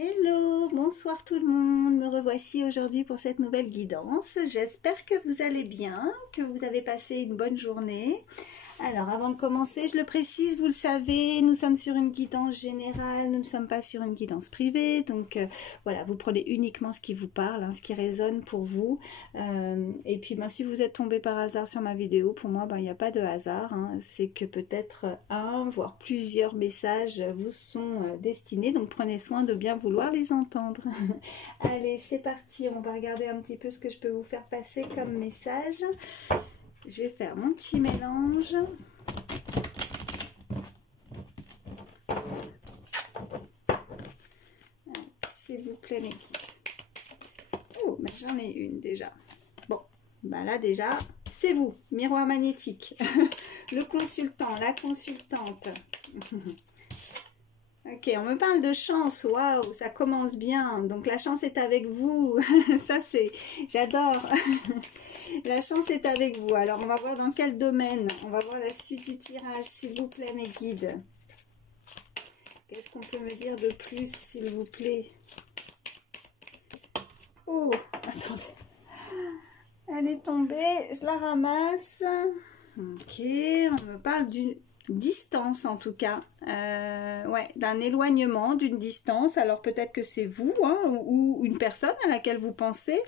Hello, bonsoir tout le monde, me revoici aujourd'hui pour cette nouvelle guidance. J'espère que vous allez bien, que vous avez passé une bonne journée. Alors avant de commencer, je le précise, vous le savez, nous sommes sur une guidance générale, nous ne sommes pas sur une guidance privée. Donc voilà, vous prenez uniquement ce qui vous parle, hein, ce qui résonne pour vous. Et puis si vous êtes tombé par hasard sur ma vidéo, pour moi, il n'y a pas de hasard. Hein, c'est que peut-être un, voire plusieurs messages vous sont destinés. Donc prenez soin de bien vouloir les entendre. Allez, c'est parti, on va regarder un petit peu ce que je peux vous faire passer comme message. Je vais faire mon petit mélange. S'il vous plaît, mes guides. Oh, j'en ai une déjà. Bon, là déjà, c'est vous, miroir magnétique. Le consultant, la consultante. Ok, on me parle de chance, waouh, ça commence bien, donc la chance est avec vous, ça c'est, j'adore, la chance est avec vous. Alors on va voir dans quel domaine, on va voir la suite du tirage, s'il vous plaît mes guides. Qu'est-ce qu'on peut me dire de plus, s'il vous plaît? Oh, attendez, elle est tombée, je la ramasse. Ok, on me parle d'une distance en tout cas, ouais, d'un éloignement, d'une distance. Alors peut-être que c'est vous, hein, ou une personne à laquelle vous pensez.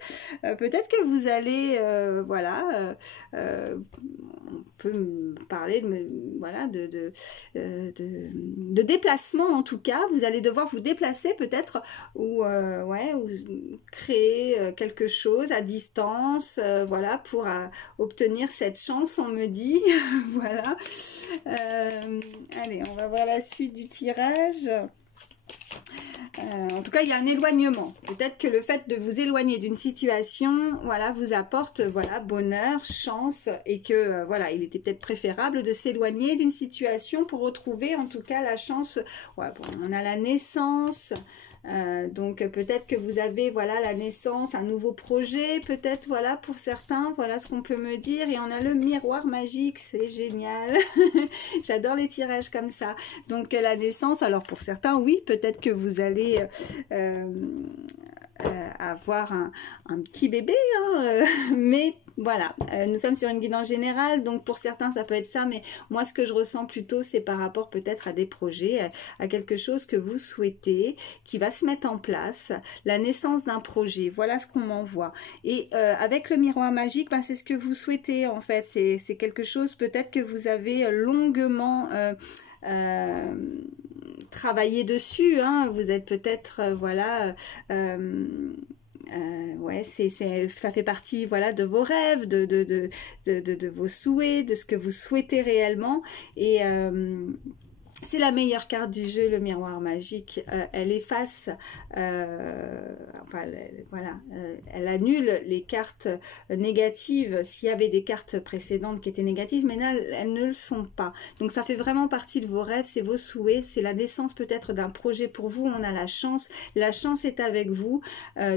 Peut-être que vous allez, voilà, on peut me parler voilà, de déplacement en tout cas. Vous allez devoir vous déplacer peut-être, ou ouais, ou créer quelque chose à distance, voilà, pour obtenir cette chance, on me dit. Voilà. Allez, on va voir la suite du tirage. En tout cas, il y a un éloignement. Peut-être que le fait de vous éloigner d'une situation, voilà, vous apporte, voilà, bonheur, chance, et que, voilà, il était peut-être préférable de s'éloigner d'une situation pour retrouver, en tout cas, la chance. Ouais, bon, on a la naissance. Donc peut-être que vous avez, voilà, la naissance, un nouveau projet, peut-être, voilà, pour certains, voilà ce qu'on peut me dire. Et on a le miroir magique, c'est génial. J'adore les tirages comme ça. Donc la naissance, alors pour certains, oui, peut-être que vous allez avoir un petit bébé, hein, mais voilà, nous sommes sur une guidance générale, donc pour certains ça peut être ça, mais moi ce que je ressens plutôt c'est par rapport peut-être à des projets, à quelque chose que vous souhaitez, qui va se mettre en place, la naissance d'un projet, voilà ce qu'on m'envoie. Et avec le miroir magique, c'est ce que vous souhaitez en fait, c'est quelque chose peut-être que vous avez longuement travaillé dessus, hein. Vous êtes peut-être, voilà, ouais, ça fait partie, voilà, de vos rêves, de vos souhaits, de ce que vous souhaitez réellement. Et c'est la meilleure carte du jeu, le miroir magique. Elle efface, enfin, voilà, elle annule les cartes négatives s'il y avait des cartes précédentes qui étaient négatives, mais là, elles ne le sont pas. Donc, ça fait vraiment partie de vos rêves, c'est vos souhaits, c'est la naissance peut-être d'un projet pour vous. On a la chance est avec vous.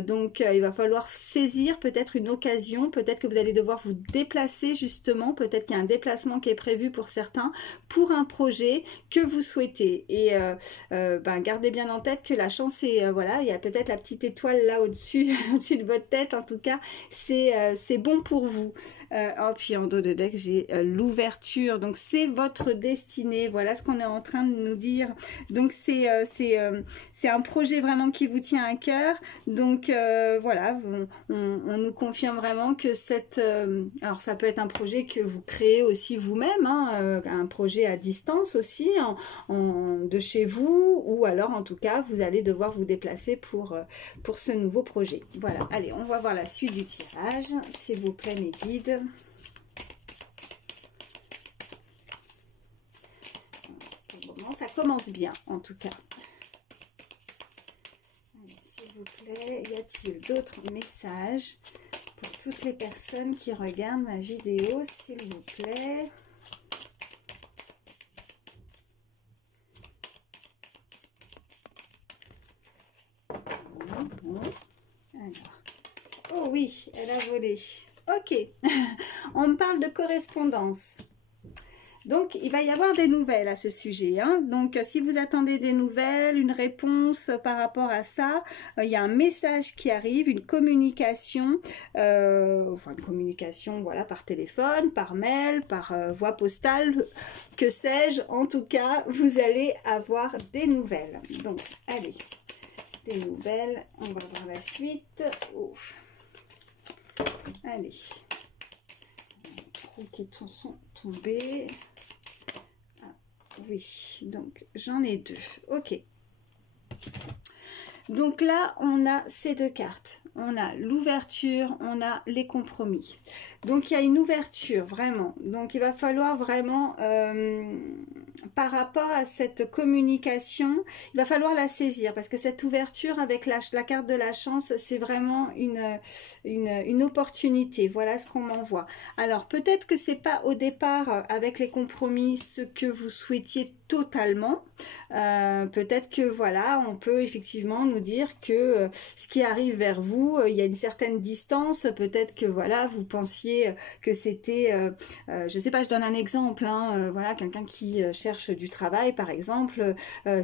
Donc, il va falloir saisir peut-être une occasion, peut-être que vous allez devoir vous déplacer justement, peut-être qu'il y a un déplacement qui est prévu pour certains, pour un projet que vous souhaitez. Et gardez bien en tête que la chance est, voilà, il y a peut-être la petite étoile là au-dessus au-dessus de votre tête, en tout cas c'est bon pour vous. Oh, puis en dos de deck j'ai l'ouverture, donc c'est votre destinée, voilà ce qu'on est en train de nous dire. Donc c'est un projet vraiment qui vous tient à cœur, donc voilà, on nous confirme vraiment que alors ça peut être un projet que vous créez aussi vous-même, hein, un projet à distance aussi, de chez vous, ou alors en tout cas vous allez devoir vous déplacer pour ce nouveau projet. Voilà, allez, on va voir la suite du tirage, s'il vous plaît mes guides. Pour le moment, ça commence bien en tout cas. S'il vous plaît, y a-t-il d'autres messages pour toutes les personnes qui regardent ma vidéo, s'il vous plaît? Alors, oh oui, elle a volé. Ok, on me parle de correspondance. Donc, il va y avoir des nouvelles à ce sujet. Hein. Donc, si vous attendez des nouvelles, une réponse par rapport à ça, il y a un message qui arrive, une communication, voilà, par téléphone, par mail, par voie postale, que sais-je. En tout cas, vous allez avoir des nouvelles. Donc, allez, des nouvelles. On va voir la suite. Oh. Allez. Qui sont tombés. Ah, oui, donc j'en ai 2. Ok. Donc là, on a ces 2 cartes. On a l'ouverture, on a les compromis. Donc il y a une ouverture, vraiment. Donc il va falloir vraiment, par rapport à cette communication, il va falloir la saisir. Parce que cette ouverture avec la carte de la chance, c'est vraiment une opportunité. Voilà ce qu'on m'envoie. Alors peut-être que c'est pas au départ, avec les compromis, ce que vous souhaitiez totalement. Peut-être que voilà, on peut effectivement nous dire que ce qui arrive vers vous, il y a une certaine distance. Peut-être que voilà, vous pensiez que c'était, je sais pas, je donne un exemple, hein, voilà, quelqu'un qui cherche du travail par exemple,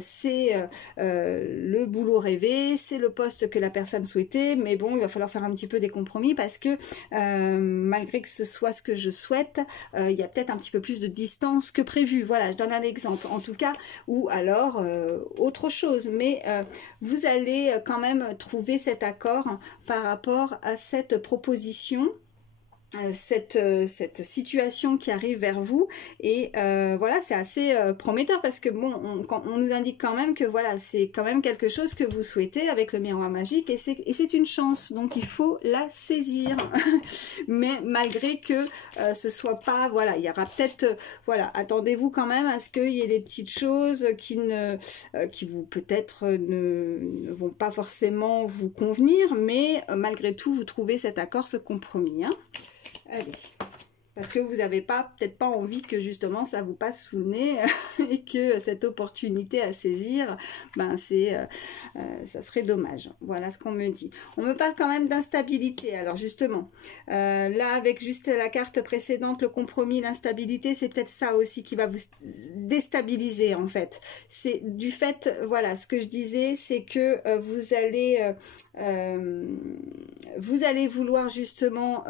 c'est le boulot rêvé, c'est le poste que la personne souhaitait, mais bon, il va falloir faire un petit peu des compromis parce que malgré que ce soit ce que je souhaite, il y a peut-être un petit peu plus de distance que prévu. Voilà, je donne un exemple en tout cas, ou alors autre chose, mais vous allez quand même trouver cet accord par rapport à cette proposition, cette situation qui arrive vers vous. Et voilà, c'est assez prometteur parce que bon, on nous indique quand même que voilà, c'est quand même quelque chose que vous souhaitez avec le miroir magique, et c'est une chance, donc il faut la saisir. Mais malgré que ce soit pas, voilà, il y aura peut-être, voilà, attendez-vous quand même à ce qu'il y ait des petites choses qui vous peut-être ne vont pas forcément vous convenir, mais malgré tout vous trouvez cet accord, ce compromis, hein. Allez, parce que vous n'avez peut-être pas envie que justement ça vous passe sous le nez et que cette opportunité à saisir, ben ça serait dommage. Voilà ce qu'on me dit. On me parle quand même d'instabilité. Alors justement, là avec juste la carte précédente, le compromis, l'instabilité, c'est peut-être ça aussi qui va vous déstabiliser en fait. C'est du fait, voilà, ce que je disais, c'est que vous allez vouloir justement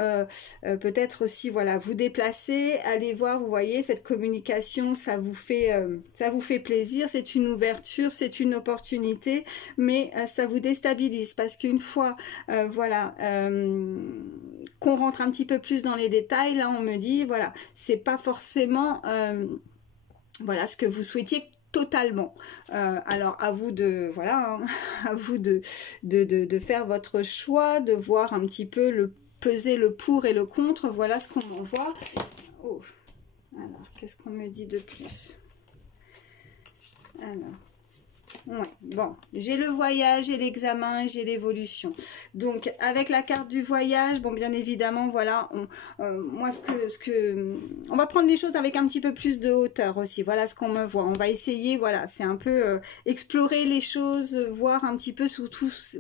peut-être aussi, voilà, vous déplacer, aller voir, vous voyez, cette communication, ça vous fait plaisir, c'est une ouverture, c'est une opportunité, mais ça vous déstabilise parce qu'une fois, voilà, qu'on rentre un petit peu plus dans les détails, là on me dit, voilà, c'est pas forcément, voilà, ce que vous souhaitiez totalement. Alors à vous de, voilà, hein, à vous de faire votre choix, de voir un petit peu peser le pour et le contre. Voilà ce qu'on m'envoie. Oh. Alors, qu'est-ce qu'on me dit de plus? Alors, ouais, bon, j'ai le voyage, j'ai l'examen, j'ai l'évolution. Donc, avec la carte du voyage, bon, bien évidemment, voilà, moi, on va prendre les choses avec un petit peu plus de hauteur aussi. Voilà ce qu'on me voit. On va essayer, voilà, c'est un peu explorer les choses, voir un petit peu sous tous...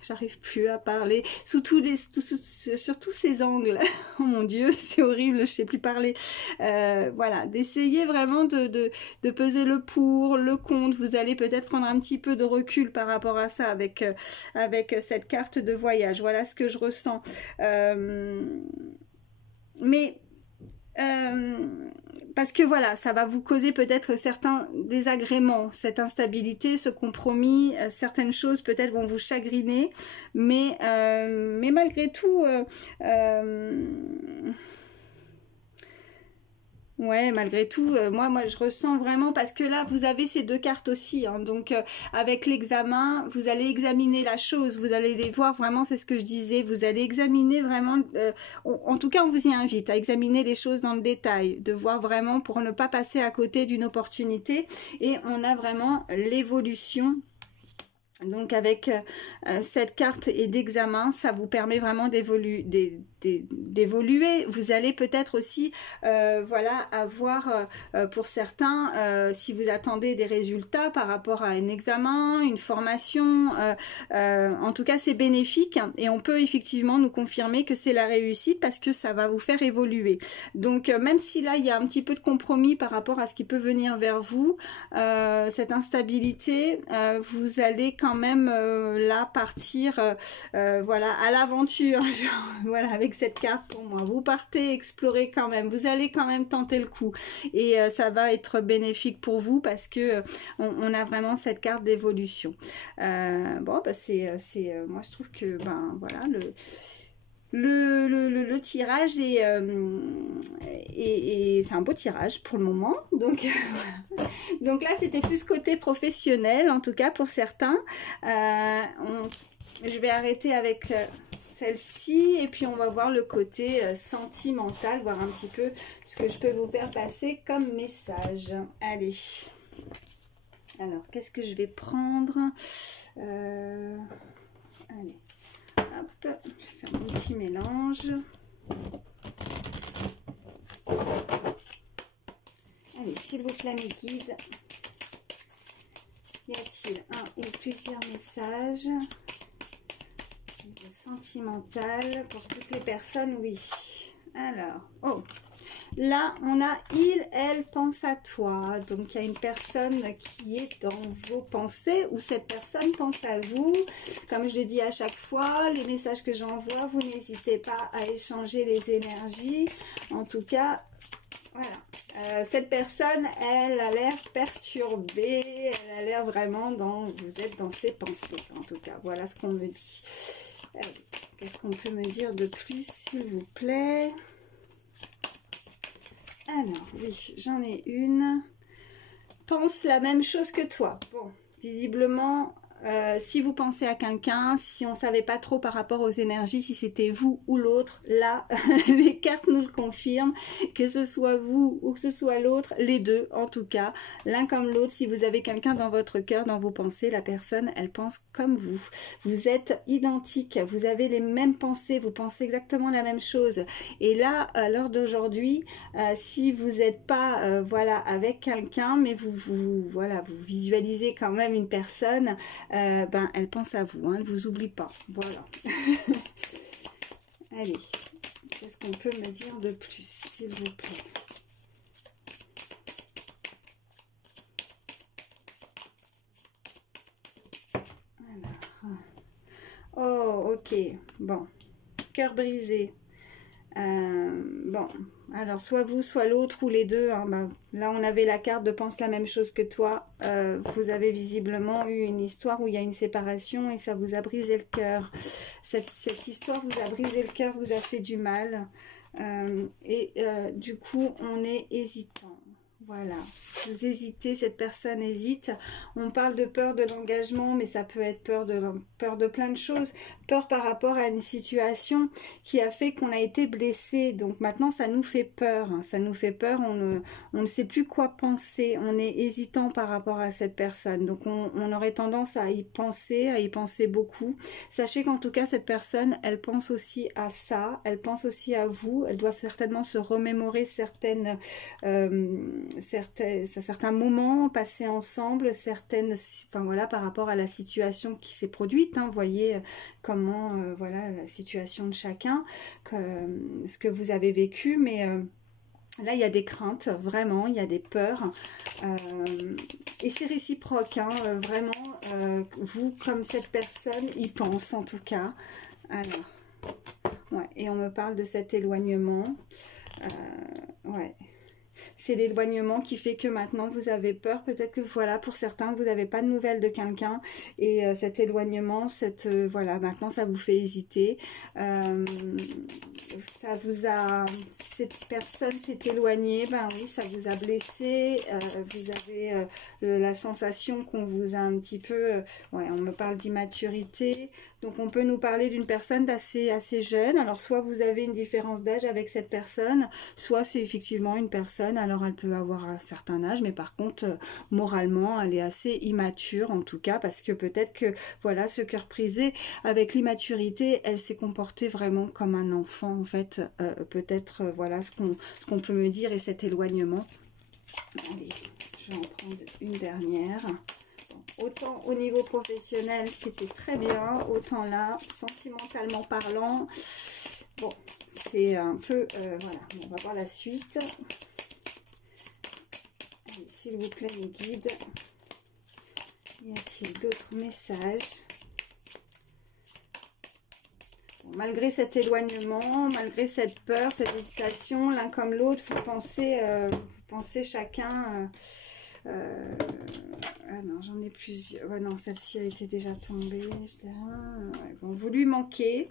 j'arrive plus à parler, sur tous ces angles. Oh mon Dieu, c'est horrible, je sais plus parler. Voilà, d'essayer vraiment de peser le pour, le contre. Vous allez peut-être prendre un petit peu de recul par rapport à ça avec cette carte de voyage. Voilà ce que je ressens. Mais parce que voilà, ça va vous causer peut-être certains désagréments, cette instabilité, ce compromis, certaines choses peut-être vont vous chagriner, mais malgré tout, ouais, malgré tout, moi je ressens vraiment, parce que là vous avez ces 2 cartes aussi, hein, donc avec l'examen, vous allez examiner la chose, vous allez les voir vraiment, c'est ce que je disais, vous allez examiner vraiment, en tout cas on vous y invite à examiner les choses dans le détail, de voir vraiment pour ne pas passer à côté d'une opportunité, et on a vraiment l'évolution Donc avec cette carte et d'examen, ça vous permet vraiment d'évoluer. Vous allez peut-être aussi voilà, avoir pour certains, si vous attendez des résultats par rapport à un examen, une formation, en tout cas c'est bénéfique et on peut effectivement nous confirmer que c'est la réussite parce que ça va vous faire évoluer. Donc même si là il y a un petit peu de compromis par rapport à ce qui peut venir vers vous, cette instabilité, vous allez quand même là partir voilà, à l'aventure. Voilà, avec cette carte pour moi, vous partez explorer quand même, vous allez quand même tenter le coup et ça va être bénéfique pour vous parce que on a vraiment cette carte d'évolution. Bon bah moi je trouve que ben voilà, le tirage et c'est un beau tirage pour le moment, donc donc là c'était plus côté professionnel en tout cas pour certains. Je vais arrêter avec celle-ci et puis on va voir le côté sentimental, voir un petit peu ce que je peux vous faire passer comme message. Allez, alors qu'est-ce que je vais prendre? Allez, hop, je vais faire mon petit mélange. Allez, s'il vous plaît mes guides, y a-t-il un ou plusieurs messages sentimental pour toutes les personnes? Oui. Alors, oh, là on a il, elle pense à toi. Donc il y a une personne qui est dans vos pensées ou cette personne pense à vous. Comme je le dis à chaque fois, les messages que j'envoie, vous n'hésitez pas à échanger les énergies. En tout cas, voilà. Cette personne, elle a l'air perturbée, elle a l'air vraiment vous êtes dans ses pensées. En tout cas, voilà ce qu'on me dit. Qu'est-ce qu'on peut me dire de plus, s'il vous plaît? Alors, oui, j'en ai une. Pense la même chose que toi. Bon, visiblement, si vous pensez à quelqu'un, si on ne savait pas trop par rapport aux énergies, si c'était vous ou l'autre, là, les cartes nous le confirment, que ce soit vous ou que ce soit l'autre, les deux en tout cas, l'un comme l'autre. Si vous avez quelqu'un dans votre cœur, dans vos pensées, la personne, elle pense comme vous. Vous êtes identiques, vous avez les mêmes pensées, vous pensez exactement la même chose. Et là, à l'heure d'aujourd'hui, si vous n'êtes pas voilà, avec quelqu'un, mais voilà, vous visualisez quand même une personne, ben, elle pense à vous, hein, elle ne vous oublie pas. Voilà. Allez, qu'est-ce qu'on peut me dire de plus, s'il vous plaît? Alors. Oh, ok. Bon. Cœur brisé. Bon, alors soit vous, soit l'autre, ou les deux. Hein, ben, là, on avait la carte de pense la même chose que toi. Vous avez visiblement eu une histoire où il y a une séparation et ça vous a brisé le cœur. Cette histoire vous a brisé le cœur, vous a fait du mal. Du coup, on est hésitant. Voilà, vous hésitez, cette personne hésite. On parle de peur de l'engagement, mais ça peut être peur de plein de choses. Peur par rapport à une situation qui a fait qu'on a été blessé. Donc maintenant, ça nous fait peur. Hein. Ça nous fait peur, on ne sait plus quoi penser. On est hésitant par rapport à cette personne. Donc on aurait tendance à y penser beaucoup. Sachez qu'en tout cas, cette personne, elle pense aussi à ça. Elle pense aussi à vous. Elle doit certainement se remémorer certains moments passés ensemble, enfin voilà, par rapport à la situation qui s'est produite, hein, voyez comment, voilà, la situation de chacun, ce que vous avez vécu, mais là il y a des craintes, vraiment, il y a des peurs, et c'est réciproque, hein, vraiment, vous comme cette personne y pense en tout cas. Alors, ouais, et on me parle de cet éloignement, ouais. C'est l'éloignement qui fait que maintenant vous avez peur. Peut-être que voilà, pour certains, vous n'avez pas de nouvelles de quelqu'un. Et cet éloignement, voilà, maintenant ça vous fait hésiter. Cette personne s'est éloignée, ben oui, ça vous a blessé. Vous avez la sensation qu'on vous a un petit peu... ouais, on me parle d'immaturité. Donc on peut nous parler d'une personne assez jeune. Alors soit vous avez une différence d'âge avec cette personne, soit c'est effectivement une personne jeune, alors elle peut avoir un certain âge, mais par contre, moralement, elle est assez immature, en tout cas, parce que peut-être que, voilà, ce cœur brisé, avec l'immaturité, elle s'est comportée vraiment comme un enfant, en fait, peut-être, voilà, ce qu'on peut me dire, et cet éloignement. Allez, je vais en prendre une dernière. Autant au niveau professionnel, c'était très bien, autant là, sentimentalement parlant, bon, c'est un peu, voilà, on va voir la suite. S'il vous plaît, mes guides, y a-t-il d'autres messages? Bon, malgré cet éloignement, malgré cette peur, cette hésitation, l'un comme l'autre, vous pensez chacun... ah non, j'en ai plusieurs. Ouais, non, celle-ci a été déjà tombée. Ouais, bon, vous lui manquez.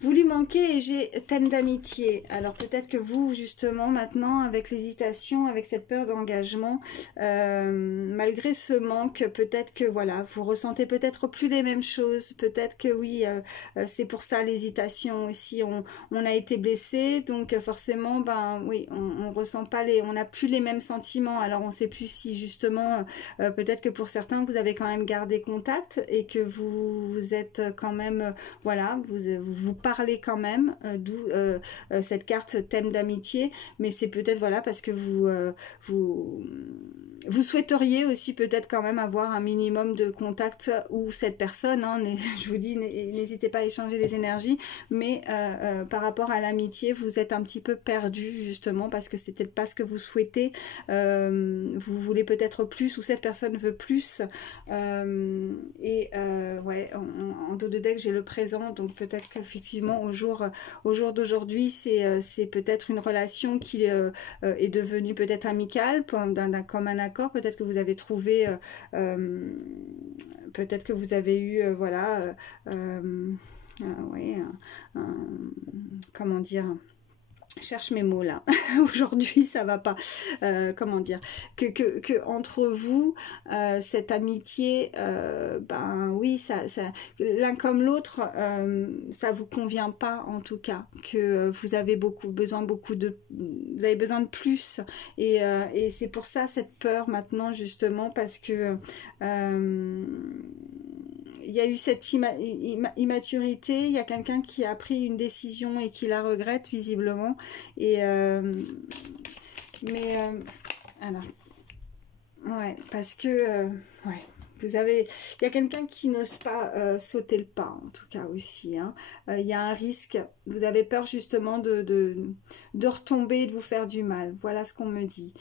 Vous lui manquez et j'ai thème d'amitié. Alors peut-être que vous, justement, maintenant, avec l'hésitation, avec cette peur d'engagement, malgré ce manque, peut-être que, voilà, vous ressentez peut-être plus les mêmes choses. Peut-être que, oui, c'est pour ça l'hésitation aussi. On a été blessé, donc forcément, ben oui, on ressent pas on n'a plus les mêmes sentiments. Alors on sait plus si, justement, peut-être que pour certains, vous avez quand même gardé contact et que vous êtes quand même, voilà, vous parlez quand même, d'où cette carte thème d'amitié, mais c'est peut-être, voilà, parce que vous souhaiteriez aussi peut-être quand même avoir un minimum de contact ou cette personne, hein, je vous dis, n'hésitez pas à échanger les énergies, mais par rapport à l'amitié, vous êtes un petit peu perdu justement parce que c'est peut-être pas ce que vous souhaitez, vous voulez peut-être plus ou cette personne veut plus, ouais, en dos de deck j'ai le présent, donc peut-être qu'effectivement au jour d'aujourd'hui c'est peut-être une relation qui est devenue peut-être amicale comme un accord, peut-être que vous avez trouvé peut-être que vous avez eu voilà ouais, comment dire, je cherche mes mots là, aujourd'hui ça va pas, comment dire, que entre vous, cette amitié, ben oui, ça l'un comme l'autre, ça vous convient pas en tout cas, que vous avez besoin de plus, et c'est pour ça cette peur maintenant justement, parce que il y a eu cette immaturité, il y a quelqu'un qui a pris une décision et qui la regrette visiblement, et alors ouais, parce que ouais, il y a quelqu'un qui n'ose pas sauter le pas, en tout cas aussi, hein. Il y a un risque, vous avez peur justement de retomber et de vous faire du mal, voilà ce qu'on me dit.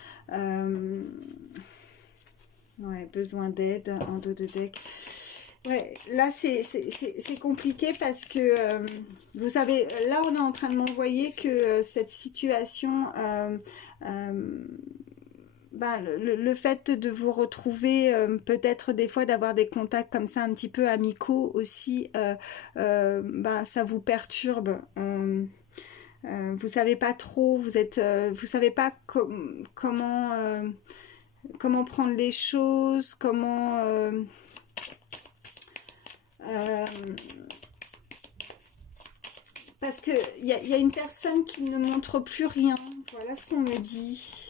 Ouais, besoin d'aide en dos de deck. Ouais, là c'est compliqué parce que vous savez, là on est en train de m'envoyer que cette situation, ben, le fait de vous retrouver, peut-être des fois d'avoir des contacts comme ça un petit peu amicaux aussi, ben, ça vous perturbe. Vous savez pas trop, vous savez pas comment prendre les choses, parce que il y a une personne qui ne montre plus rien, voilà ce qu'on me dit,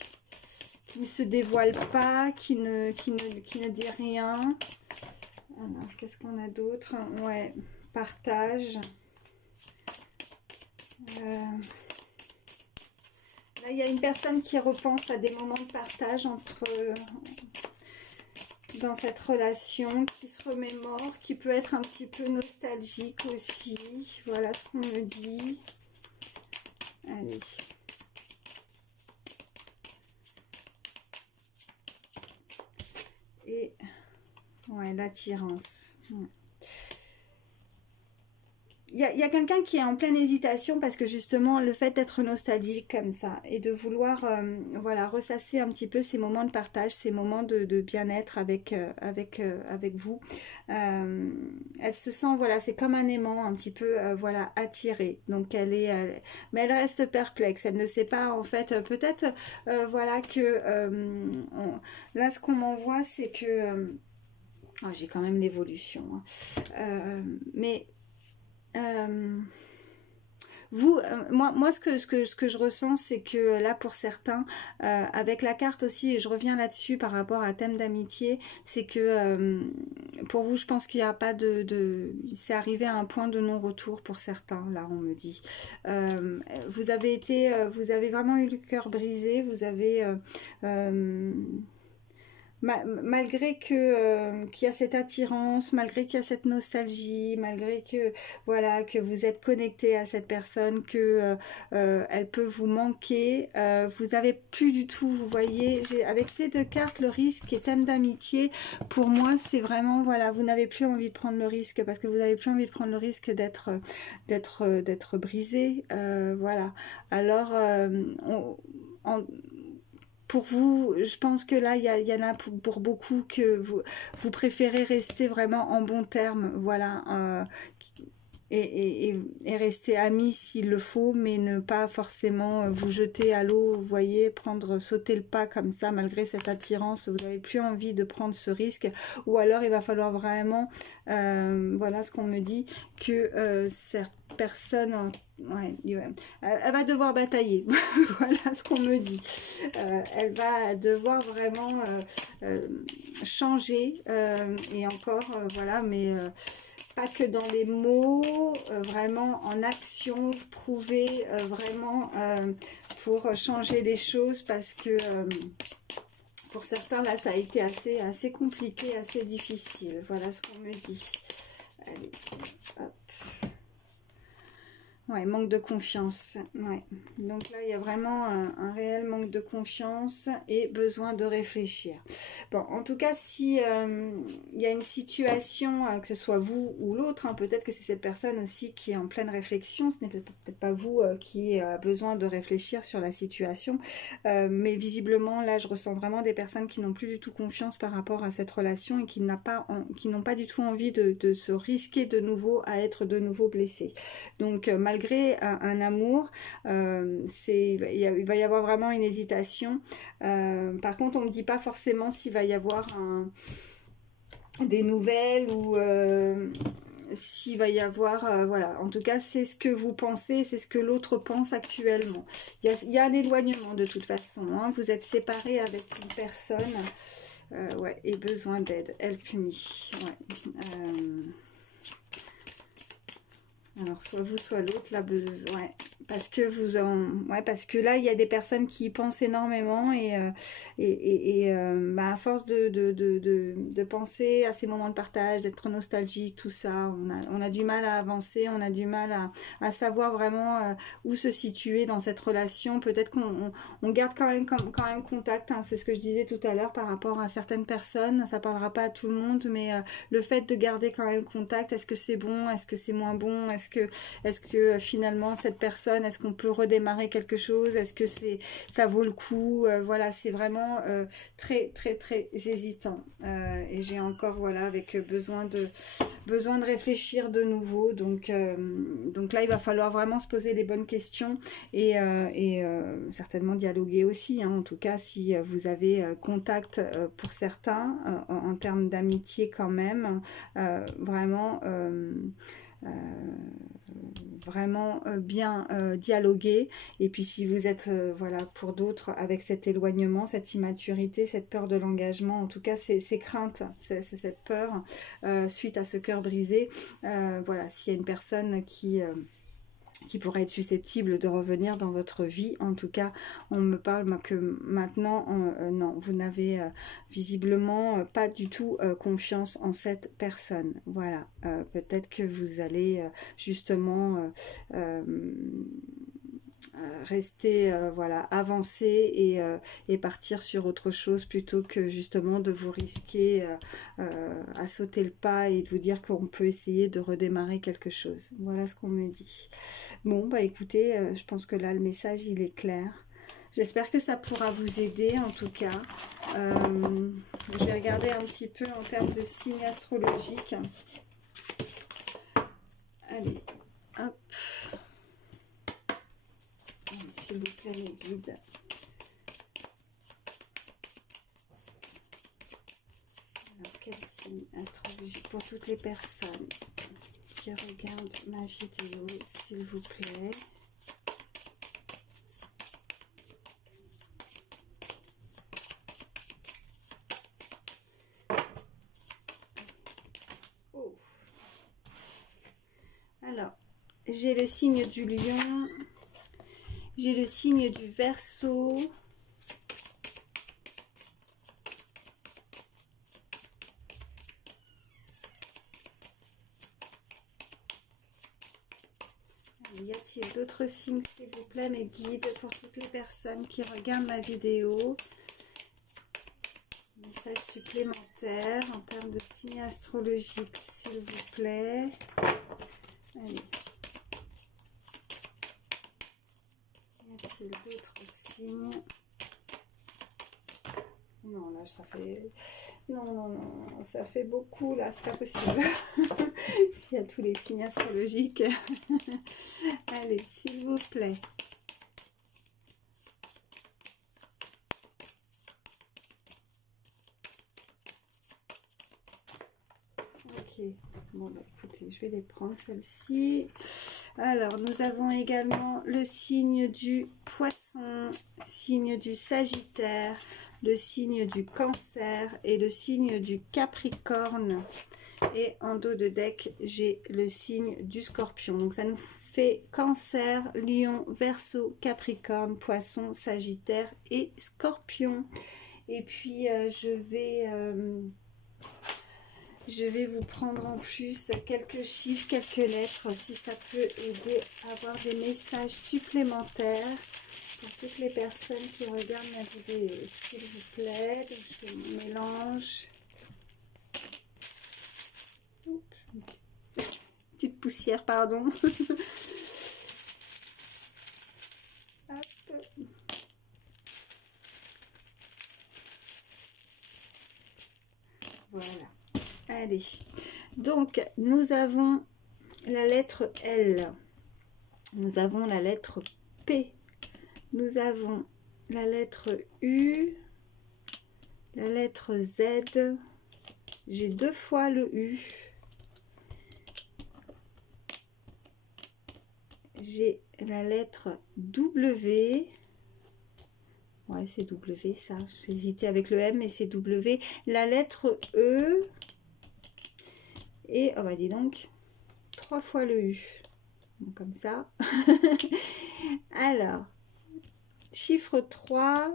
qui ne se dévoile pas, qui ne dit rien. Alors qu'est-ce qu'on a d'autre? Ouais, partage. Là il y a une personne qui repense à des moments de partage dans cette relation, qui se remémore, qui peut être un petit peu nostalgique aussi. Voilà ce qu'on me dit. Allez. Et ouais, l'attirance. Ouais. Il y a quelqu'un qui est en pleine hésitation parce que justement le fait d'être nostalgique comme ça et de vouloir voilà, ressasser un petit peu ces moments de partage, ces moments de bien-être avec vous, elle se sent, voilà, c'est comme un aimant un petit peu voilà, attiré, donc mais elle reste perplexe, elle ne sait pas en fait, peut-être voilà que là ce qu'on m'envoie c'est que oh, j'ai quand même l'évolution, hein. Mais vous, moi ce que je ressens, c'est que là, pour certains, avec la carte aussi, et je reviens là-dessus par rapport à thème d'amitié, c'est que pour vous, je pense qu'il n'y a pas c'est arrivé à un point de non-retour pour certains, là, on me dit. Vous avez vraiment eu le cœur brisé, vous avez... malgré que qu'il y a cette attirance, malgré qu'il y a cette nostalgie, malgré que voilà que vous êtes connecté à cette personne, que elle peut vous manquer, vous avez plus du tout, vous voyez, avec ces deux cartes, le risque et thème d'amitié, pour moi c'est vraiment voilà, vous n'avez plus envie de prendre le risque parce que vous n'avez plus envie de prendre le risque d'être brisé, voilà. Alors pour vous, je pense que là, il y en a pour beaucoup que vous préférez rester vraiment en bons termes, voilà, et rester amis s'il le faut, mais ne pas forcément vous jeter à l'eau, vous voyez, sauter le pas comme ça, malgré cette attirance, vous n'avez plus envie de prendre ce risque, ou alors il va falloir vraiment, voilà ce qu'on me dit, que cette personne... Ouais, elle va devoir batailler, voilà ce qu'on me dit. Elle va devoir vraiment changer, et encore, voilà, mais pas que dans les mots, vraiment en action, prouver vraiment pour changer les choses, parce que pour certains, là, ça a été assez compliqué, assez difficile. Voilà ce qu'on me dit. Allez, hop. Ouais, manque de confiance. Ouais. Donc là, il y a vraiment un réel manque de confiance et besoin de réfléchir. Bon, en tout cas, si il y a une situation, que ce soit vous ou l'autre, hein, peut-être que c'est cette personne aussi qui est en pleine réflexion. Ce n'est peut-être pas vous qui a besoin de réfléchir sur la situation. Mais visiblement, là, je ressens vraiment des personnes qui n'ont plus du tout confiance par rapport à cette relation et qui n'ont pas du tout envie de se risquer de nouveau à être de nouveau blessées. Donc, malgré un amour, il va y avoir vraiment une hésitation. Par contre, on ne me dit pas forcément s'il va y avoir des nouvelles ou s'il va y avoir... voilà, en tout cas, c'est ce que vous pensez, c'est ce que l'autre pense actuellement. Il y a un éloignement de toute façon. Hein. Vous êtes séparés avec une personne ouais, et besoin d'aide. Alchimie. Ouais. Alors, soit vous, soit l'autre, là, ouais, parce que là, il y a des personnes qui y pensent énormément et bah, à force de penser à ces moments de partage, d'être nostalgique, tout ça, on a du mal à avancer, on a du mal à savoir vraiment où se situer dans cette relation. Peut-être qu'on garde quand même contact, hein, c'est ce que je disais tout à l'heure par rapport à certaines personnes, ça parlera pas à tout le monde, mais le fait de garder quand même contact, est-ce que c'est bon, est-ce que c'est moins bon, est-ce que finalement cette personne, est-ce qu'on peut redémarrer quelque chose, est-ce que ça vaut le coup, voilà, c'est vraiment très très très hésitant, et j'ai encore voilà avec besoin de réfléchir de nouveau, donc là il va falloir vraiment se poser les bonnes questions et certainement dialoguer aussi, hein, en tout cas si vous avez contact pour certains en termes d'amitié quand même, vraiment bien dialoguer, et puis si vous êtes voilà pour d'autres avec cet éloignement, cette immaturité, cette peur de l'engagement, en tout cas ces craintes, cette peur suite à ce cœur brisé, voilà, s'il y a une personne qui pourrait être susceptible de revenir dans votre vie. En tout cas, on me parle que maintenant, non, vous n'avez visiblement pas du tout confiance en cette personne. Voilà, peut-être que vous allez justement rester, voilà, avancer et partir sur autre chose plutôt que justement de vous risquer à sauter le pas et de vous dire qu'on peut essayer de redémarrer quelque chose. Voilà ce qu'on me dit. Bon, bah écoutez, je pense que là le message il est clair. J'espère que ça pourra vous aider en tout cas. Je vais regarder un petit peu en termes de signes astrologiques. Allez, hop. S'il vous plaît, les guides. Alors, quel signe astrologique pour toutes les personnes qui regardent ma vidéo, s'il vous plaît. Oh. Alors, j'ai le signe du lion, j'ai le signe du Verseau, y a-t-il d'autres signes, s'il vous plaît, mes guides, pour toutes les personnes qui regardent ma vidéo? Message supplémentaire en termes de signes astrologiques, s'il vous plaît. Allez. Y a-t-il d'autres signes? Non, là, ça fait... Non, non, non, ça fait beaucoup, là, c'est pas possible. Il y a tous les signes astrologiques. Allez, s'il vous plaît. Ok, bon, bah, écoutez, je vais les prendre, celle-ci. Alors, nous avons également le signe du Poisson, signe du Sagittaire, le signe du Cancer et le signe du Capricorne. Et en dos de deck, j'ai le signe du Scorpion. Donc, ça nous fait Cancer, Lion, Verseau, Capricorne, Poisson, Sagittaire et Scorpion. Et puis, je vais vous prendre en plus quelques chiffres, quelques lettres, si ça peut aider à avoir des messages supplémentaires pour toutes les personnes qui regardent ma vidéo, s'il vous plaît. Donc, je fais mon mélange. Petite poussière, pardon. Hop. Voilà. Allez, donc nous avons la lettre L, nous avons la lettre P, nous avons la lettre U, la lettre Z, j'ai 2 fois le U, j'ai la lettre W, ouais c'est W ça, j'hésitais avec le M mais c'est W, la lettre E, et, oh bah dis donc, 3 fois le U. Donc, comme ça. Alors, chiffre 3,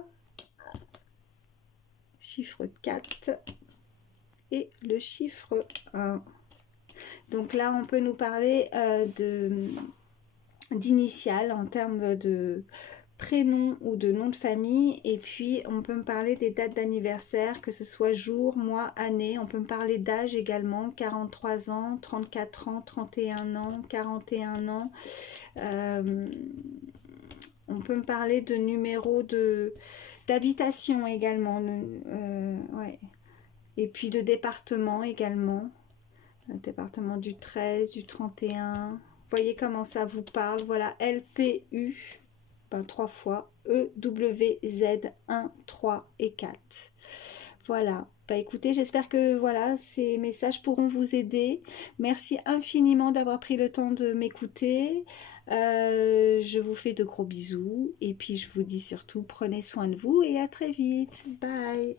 chiffre 4 et le chiffre 1. Donc là, on peut nous parler d'initiales en termes de prénom ou de nom de famille, et puis on peut me parler des dates d'anniversaire, que ce soit jour, mois, année. On peut me parler d'âge également, 43 ans, 34 ans, 31 ans, 41 ans. On peut me parler de numéro d'habitation également, ouais. Et puis de département également, le département du 13, du 31. Vous voyez comment ça vous parle. Voilà, LPU. 3 fois, E, W, Z, 1, 3 et 4. Voilà. Bah écoutez, j'espère que voilà, ces messages pourront vous aider. Merci infiniment d'avoir pris le temps de m'écouter. Je vous fais de gros bisous. Et puis je vous dis surtout, prenez soin de vous et à très vite. Bye.